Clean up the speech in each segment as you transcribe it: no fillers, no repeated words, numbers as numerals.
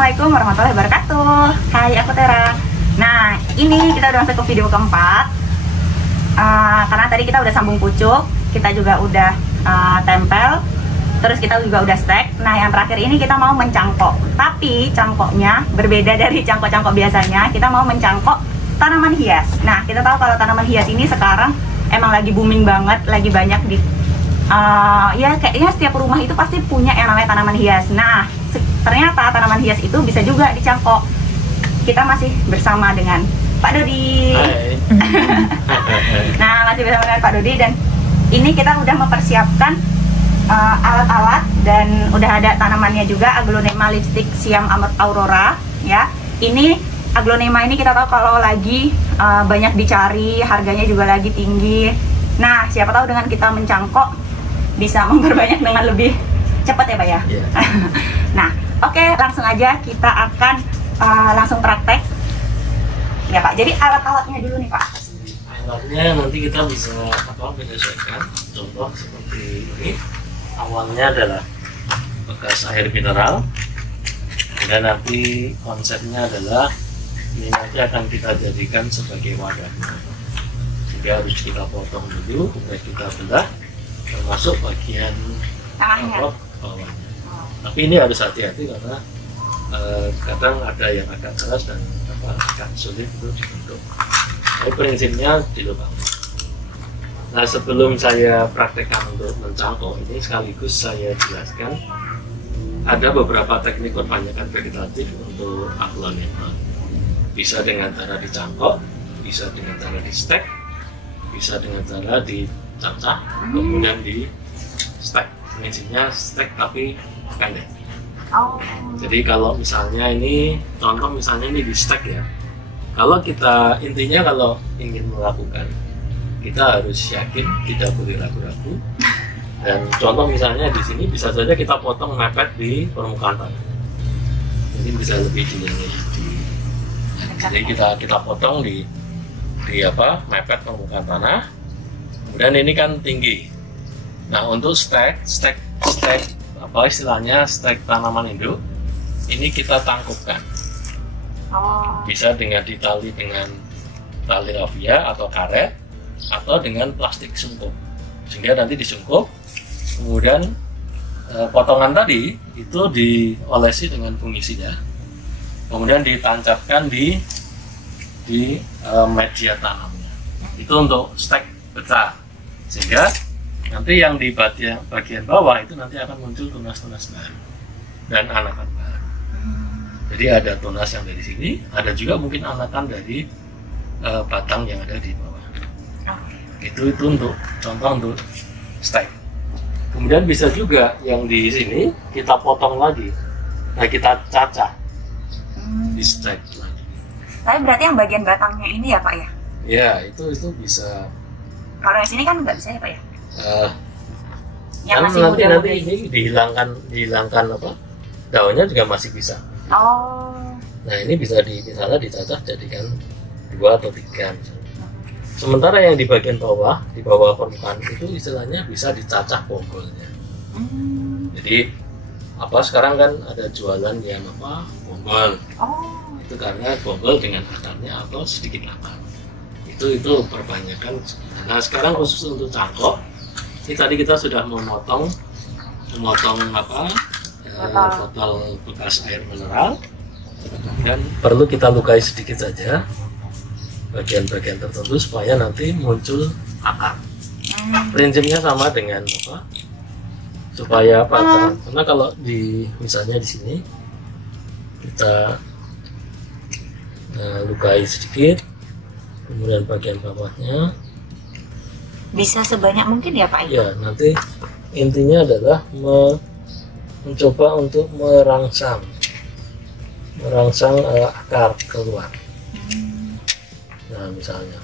Assalamualaikum warahmatullahi wabarakatuh. Hai, aku Tera. Nah, ini kita udah masuk ke video keempat. Karena tadi kita udah sambung pucuk, kita juga udah tempel, terus kita juga udah stack. Nah, yang terakhir ini kita mau mencangkok. Tapi cangkoknya berbeda dari cangkok-cangkok biasanya. Kita mau mencangkok tanaman hias. Nah, kita tahu kalau tanaman hias ini sekarang emang lagi booming banget, lagi banyak di ya kayaknya setiap rumah itu pasti punya yang namanya tanaman hias. Nah, ternyata tanaman hias itu bisa juga dicangkok. Kita masih bersama dengan Pak Dodi. Hai. Nah, masih bersama dengan Pak Dodi, dan ini kita udah mempersiapkan alat-alat dan udah ada tanamannya juga, Aglonema lipstick Siam Aurora ya. Ini Aglonema ini kita tahu kalau lagi banyak dicari, harganya juga lagi tinggi. Nah, siapa tahu dengan kita mencangkok bisa memperbanyak dengan lebih cepat ya Pak ya. Yeah. Nah, oke, langsung aja kita akan langsung praktek ya Pak. Jadi alat-alatnya dulu nih Pak. Alatnya nanti kita bisa menyesuaikan. Contoh seperti ini. Awalnya adalah bekas air mineral, dan nanti konsepnya adalah ini nanti akan kita jadikan sebagai wadahnya. Sehingga harus kita potong dulu, kemudian kita belah, termasuk bagian bawahnya. Tapi ini harus hati-hati karena kadang ada yang agak keras dan agak sulit untuk dibentuk. Tapi prinsipnya dilubang. Nah, sebelum saya praktekkan untuk mencangkok ini, sekaligus saya jelaskan ada beberapa teknik perbanyakan vegetatif untuk aglonema. Bisa dengan cara dicangkok, bisa dengan cara di stack, bisa dengan cara dicacah, kemudian di stack. Prinsipnya stack tapi pendek. Jadi kalau misalnya ini, contoh misalnya ini di stack ya. Kalau kita, intinya kalau ingin melakukan, kita harus yakin, tidak boleh ragu-ragu. Dan contoh misalnya di sini bisa saja kita potong mepet di permukaan tanah. Ini bisa lebih dini. Jadi kita potong di mepet permukaan tanah. Kemudian ini kan tinggi. Nah, untuk stack apa istilahnya, stack tanaman induk ini kita tangkupkan. Bisa dengan ditali dengan tali rafia atau karet, atau dengan plastik sungkup, sehingga nanti disungkup, kemudian potongan tadi itu diolesi dengan fungisida, kemudian ditancapkan di media tanamnya. Itu untuk stack pecah, sehingga nanti yang di bagian bawah itu nanti akan muncul tunas-tunas baru dan anakan baru. Jadi ada tunas yang dari sini, ada juga mungkin anakan dari batang yang ada di bawah. Itu untuk contoh untuk stack. Kemudian bisa juga yang di sini kita potong lagi, nah kita cacah di stack lagi. Tapi berarti yang bagian batangnya ini ya Pak ya? Ya, itu bisa. Kalau yang sini kan nggak bisa ya Pak ya? Yang masih nanti ini dihilangkan apa? Daunnya juga masih bisa. Nah, ini bisa misalnya dicacah jadikan 2 atau 3 misalnya. Sementara yang di bagian bawah, di bawah permukaan itu istilahnya bisa dicacah bonggolnya. Jadi sekarang kan ada jualan yang bonggol. Itu karena bonggol dengan akarnya atau sedikit akar. Itu perbanyakan. Nah, sekarang khusus untuk cangkok, ini tadi kita sudah memotong botol bekas air mineral, dan perlu kita lukai sedikit saja bagian-bagian tertentu supaya nanti muncul akar. Prinsipnya sama dengan supaya karena kalau misalnya di sini kita lukai sedikit, kemudian bagian bawahnya bisa sebanyak mungkin ya Pak ya. Nanti intinya adalah mencoba untuk merangsang akar keluar. Nah, misalnya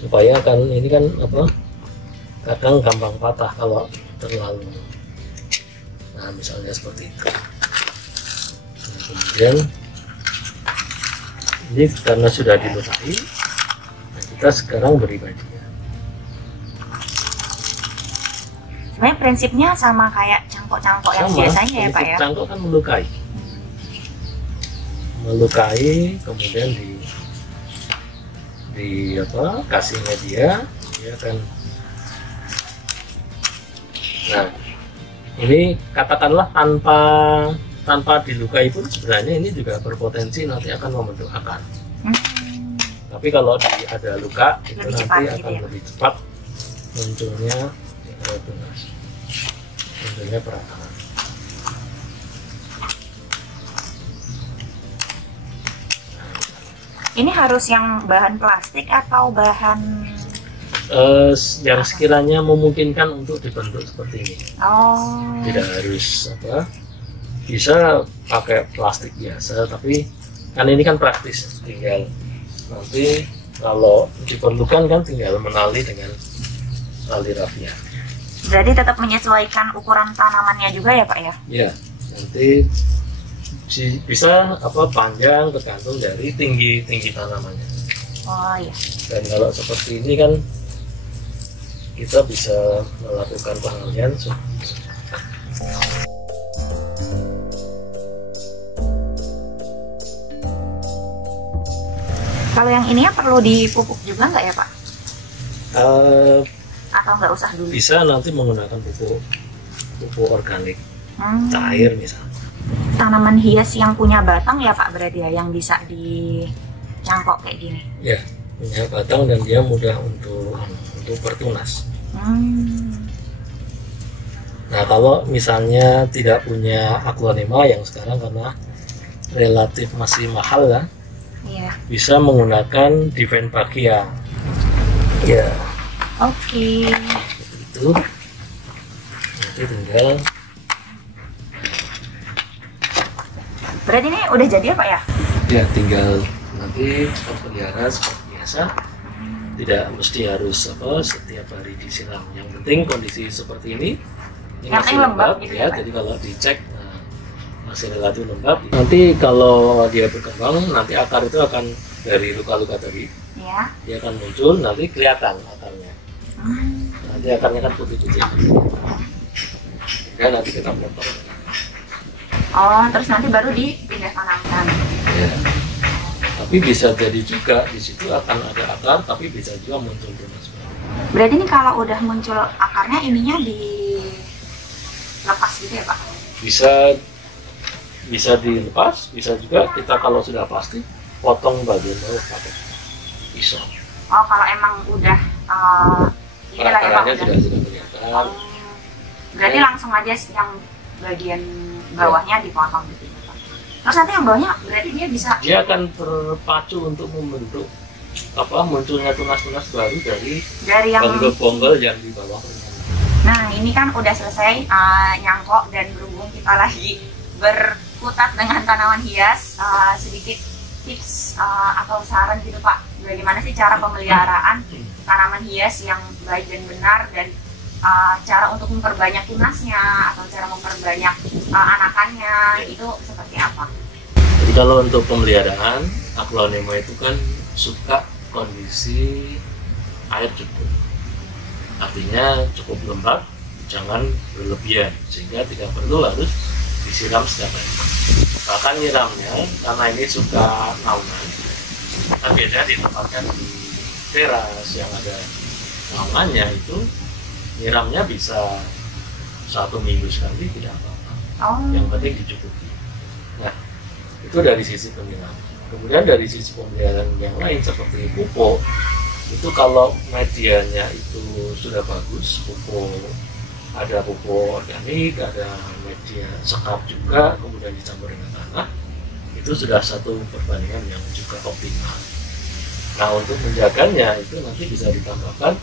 supaya kan ini kan kadang gampang patah kalau terlalu. Nah, misalnya seperti itu. Nah, kemudian ini karena sudah dilukai, kita sekarang beri bagian. Sebenarnya prinsipnya sama kayak cangkok-cangkok yang biasanya ya Pak ya? Cangkok kan melukai. melukai, kemudian di apa, kasih media, dia akan. Nah, ini katakanlah tanpa dilukai pun sebenarnya ini juga berpotensi nanti akan membentuk akar. Tapi kalau ada luka itu Lebih nanti cepat akan gitu ya? lebih cepat munculnya tunas, munculnya peradangan. Ini harus yang bahan plastik atau bahan Yang sekiranya memungkinkan untuk dibentuk seperti ini. oh Tidak harus apa, bisa pakai plastik biasa, tapi kan ini kan praktis, tinggal nanti kalau diperlukan kan tinggal menali dengan tali rafia. berarti tetap menyesuaikan ukuran tanamannya juga ya Pak ya? Ya, nanti bisa apa, panjang tergantung dari tinggi tanamannya. Oh iya. Dan kalau seperti ini kan kita bisa melakukan pengalian. Kalau yang ininya perlu dipupuk juga nggak ya Pak? Eh, Atau nggak usah dulu? bisa nanti menggunakan pupuk organik cair misalnya. Tanaman hias yang punya batang ya Pak berarti ya, yang bisa dicangkok kayak gini. Ya, punya batang dan dia mudah untuk bertunas. Nah, kalau misalnya tidak punya aglonema yang sekarang karena relatif masih mahal ya, Iya. bisa menggunakan Divenbachia. Ya, Oke. itu nanti tinggal. Berarti ini udah jadi ya Pak ya? Ya, tinggal nanti pelihara seperti biasa. Tidak mesti harus apa setiap hari disiram. Yang penting kondisi seperti ini Yang masih lembab gitu ya, Pak? Jadi kalau dicek masih relatif lembab. Nanti kalau dia berkembang, nanti akar itu akan dari luka-luka tadi, Iya. dia akan muncul, nanti kelihatan akarnya. Nanti akarnya kan putih-putih. Ya, nanti kita potong. Oh, terus nanti baru dipindah tanamkan. Ya. Tapi bisa jadi juga di situ akan ada akar, tapi bisa juga muncul tunas baru. Berarti ini kalau udah muncul akarnya ininya dilepas gitu ya Pak? Bisa dilepas, bisa juga kita kalau sudah pasti potong bagian bawah pakai pisau. Oh, kalau emang udah inilah ya Pak, Akarnya udah. sudah kelihatan. Berarti langsung aja yang bagian bawahnya dipotong gitu ya Pak. Terus nanti yang bawahnya berarti dia bisa Dia akan terpacu untuk membentuk apa, munculnya tunas-tunas baru dari yang bonggol-bonggol yang di bawah. Nah, ini kan udah selesai nyangkok, dan berhubung kita lagi berkutat dengan tanaman hias, sedikit tips atau saran gitu Pak, bagaimana sih cara pemeliharaan tanaman hias yang baik dan benar, dan cara untuk memperbanyak tunasnya atau cara memperbanyak anakannya itu seperti apa? Jadi kalau untuk pemeliharaan, aglonema itu kan suka kondisi air cukup. Artinya cukup lembab, jangan berlebihan, sehingga tidak perlu harus disiram setiap hari. Bahkan nyiramnya, karena ini suka naungan, kita biasanya ditempatkan di teras yang ada naungannya, itu nyiramnya bisa 1 minggu sekali, tidak apa-apa. Oh. Yang penting dicukupi. Nah, itu dari sisi pemeliharaan. Kemudian dari sisi pemeliharaan yang lain seperti pupuk, itu kalau medianya itu sudah bagus, ada pupuk organik, ada media sekap juga, kemudian dicampur dengan tanah, itu sudah satu perbandingan yang juga optimal. Nah, untuk menjaganya itu nanti bisa ditambahkan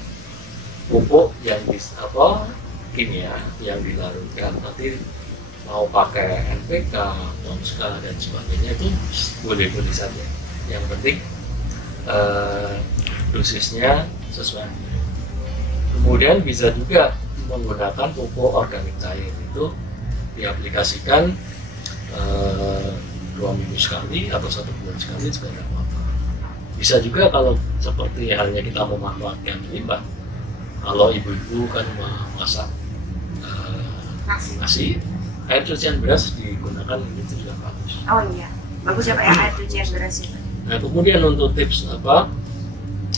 pupuk yang kimia yang dilarutkan. Nanti mau pakai NPK, Tomska dan sebagainya itu boleh-boleh saja. Yang penting dosisnya sesuai. Kemudian bisa juga menggunakan pupuk organik cair, itu diaplikasikan 2 minggu sekali atau 1 bulan sekali juga tidak apa-apa. Bisa juga kalau seperti halnya kita memanfaatkan limbah. Kalau ibu-ibu kan memasak nasi, air cucian beras digunakan itu juga bagus. Oh iya. Bagus ya Pak ya, air cucian beras itu. Nah kemudian untuk tips apa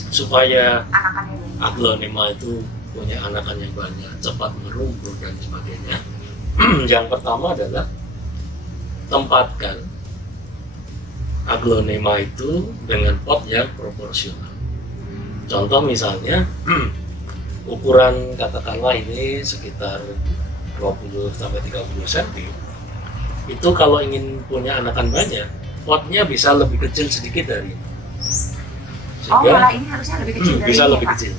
supaya Anakannya ini. aglonema itu punya anakan yang banyak, cepat merumput dan sebagainya. Yang pertama adalah tempatkan aglonema itu dengan pot yang proporsional. Contoh misalnya ukuran katakanlah ini sekitar 20 sampai 30 cm. Itu kalau ingin punya anakan banyak, potnya bisa lebih kecil sedikit dari ini. Oh, malah ini harusnya lebih kecil dari bisa ini, lebih Pak. kecil.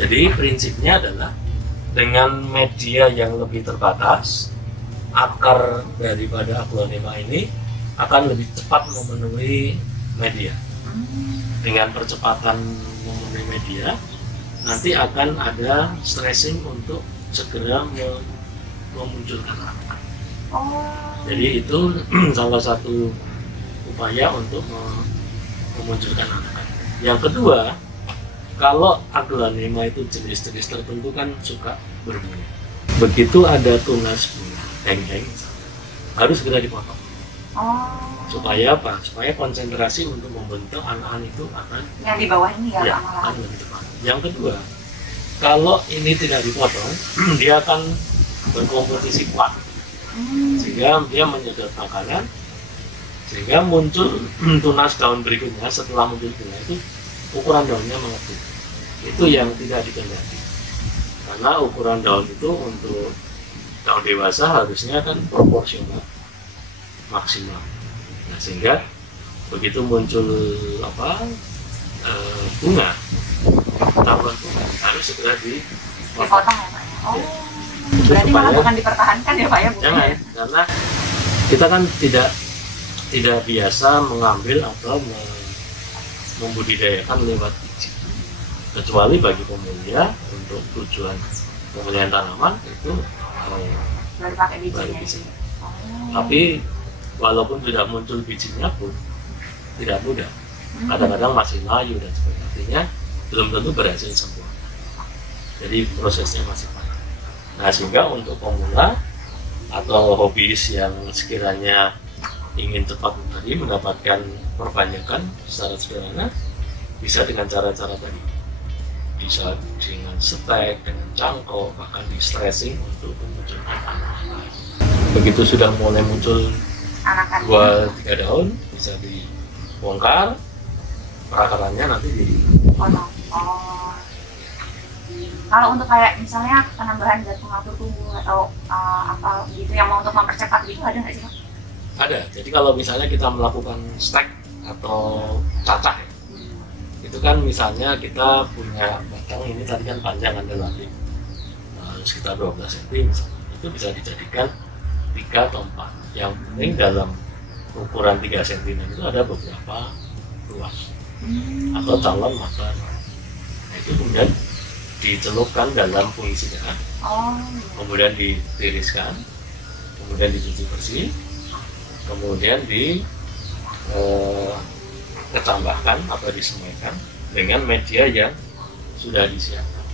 Jadi prinsipnya adalah dengan media yang lebih terbatas, akar daripada aglonema ini akan lebih cepat memenuhi media. Dengan percepatan memenuhi media, nanti akan ada stressing untuk segera memunculkan anakan. Oh. Jadi itu salah satu upaya untuk memunculkan anakan. Yang kedua, kalau aglonema itu jenis-jenis tertentu kan suka berbunga. Begitu ada tunas bunga heng-heng, harus segera dipotong. Oh. Supaya apa? Supaya konsentrasi untuk membentuk anakan itu akan Yang di bawah ini ya, ya, Pak, malah. akan lebih cepat. Yang kedua, kalau ini tidak dipotong, dia akan berkompetisi kuat. Sehingga dia menyedot makanan, sehingga muncul tunas daun berikutnya. Setelah muncul bunga itu ukuran daunnya mengecil. Itu yang tidak dikehendaki, karena ukuran daun itu untuk daun dewasa harusnya kan proporsional maksimal. Nah, sehingga begitu muncul bunga, taburan bunga harus segera Dipotong ya Pak ya? Oh. Itu Berarti malah supaya- bukan dipertahankan ya Pak ya? Jangan, karena kita kan tidak biasa mengambil atau membudidayakan lewat biji. Kecuali bagi pemulia untuk tujuan pemulihan tanaman itu Baru pakai bijinya. baru bisa. Oh. Tapi walaupun tidak muncul bijinya pun tidak mudah. Kadang-kadang masih layu dan sebagainya. Artinya belum tentu berhasil sempurna. Jadi prosesnya masih panjang. Nah, sehingga untuk pemula atau hobis yang sekiranya ingin cepat tadi mendapatkan perbanyakan secara sederhana, bisa dengan cara-cara tadi. Bisa dengan stek, dengan cangkok, bahkan di stressing untuk memunculkan anakan. Begitu sudah mulai muncul Anakan. 2-3 daun, bisa dibongkar, perakarannya nanti Potong. Oh. Kalau untuk kayak misalnya penambahan zat pengatur tumbuh atau apa gitu yang mau untuk mempercepat gitu ada nggak sih Pak? ada. Jadi kalau misalnya kita melakukan stek atau cacah, itu kan misalnya kita punya batang ini tadi kan panjang kan relatif sekitar 12 cm misalnya. Itu bisa dijadikan 3 atau 4. Yang penting dalam ukuran 3 cm itu ada beberapa ruas atau calon makan. Nah, itu kemudian dicelupkan dalam fungsinya, Oh. kemudian ditiriskan, kemudian dicuci bersih, kemudian ditambahkan atau disemaikan dengan media yang sudah disiapkan.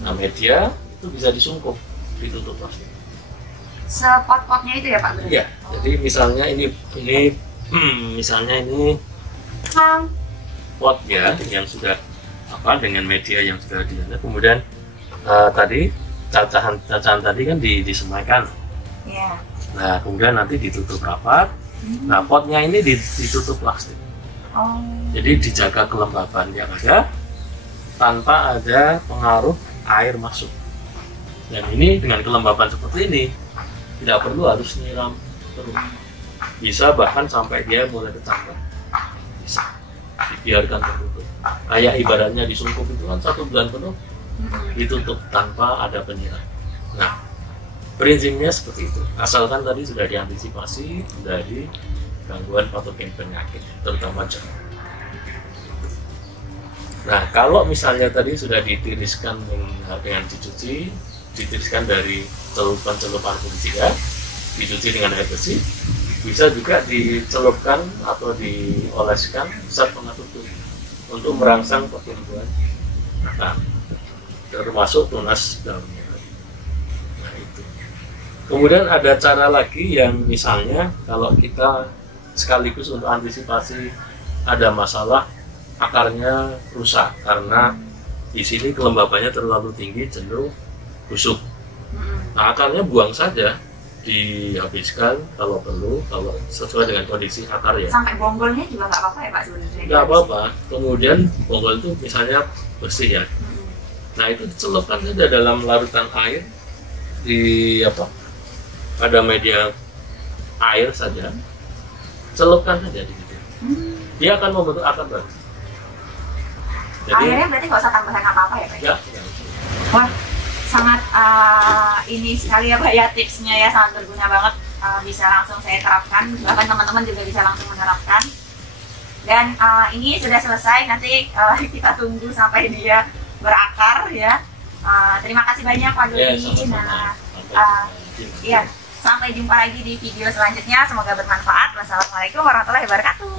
Nah, media itu bisa disungkup, ditutup plastik. Sepot-potnya itu ya Pak? Berarti? Iya, jadi misalnya ini misalnya ini pot ya yang sudah dengan media yang sudah diana, kemudian tadi cacahan tadi kan disemaikan. Iya. Nah, kemudian nanti ditutup rapat. Nah, potnya ini ditutup plastik. Oh. Jadi dijaga kelembaban yang ada tanpa ada pengaruh air masuk. Dan ini dengan kelembaban seperti ini tidak perlu harus nyiram terus. Bisa bahkan sampai dia mulai kecambah. Bisa dibiarkan tertutup. Kayak ibaratnya disungkup itu kan 1 bulan penuh ditutup tanpa ada penyiram. Nah, prinsipnya seperti itu. Asalkan tadi sudah diantisipasi dari gangguan patogen penyakit, terutama jamur. Nah, kalau misalnya tadi sudah ditiriskan dengan dicuci, ditiriskan dari celupan fungsia, dicuci dengan air bersih, bisa juga dicelupkan atau dioleskan zat pengatur tumbuh untuk merangsang pertumbuhan akar, termasuk tunas daunnya. Nah, itu. Kemudian ada cara lagi yang misalnya kalau kita sekaligus untuk antisipasi ada masalah akarnya rusak karena di sini kelembabannya terlalu tinggi, cenderung busuk. Nah, akarnya buang saja, dihabiskan kalau perlu, kalau sesuai dengan kondisi akar ya. Sampai bonggolnya juga nggak apa-apa ya Pak sebenarnya? Nggak apa-apa. Kemudian bonggol itu misalnya bersih ya. Nah, itu dicelupkan saja dalam larutan air di pada media air saja, celupkan saja di situ. Dia akan membentuk akar baru. Jadi akhirnya berarti nggak usah tambahan apa-apa ya Pak? Ya. Wah, sangat ini sekali ya Pak ya, tipsnya ya, sangat berguna banget. Bisa langsung saya terapkan, bahkan teman-teman juga bisa langsung menerapkan. Dan ini sudah selesai, nanti kita tunggu sampai dia berakar ya. Terima kasih banyak Pak Dodi. Sampai jumpa lagi di video selanjutnya. Semoga bermanfaat. Wassalamualaikum warahmatullahi wabarakatuh.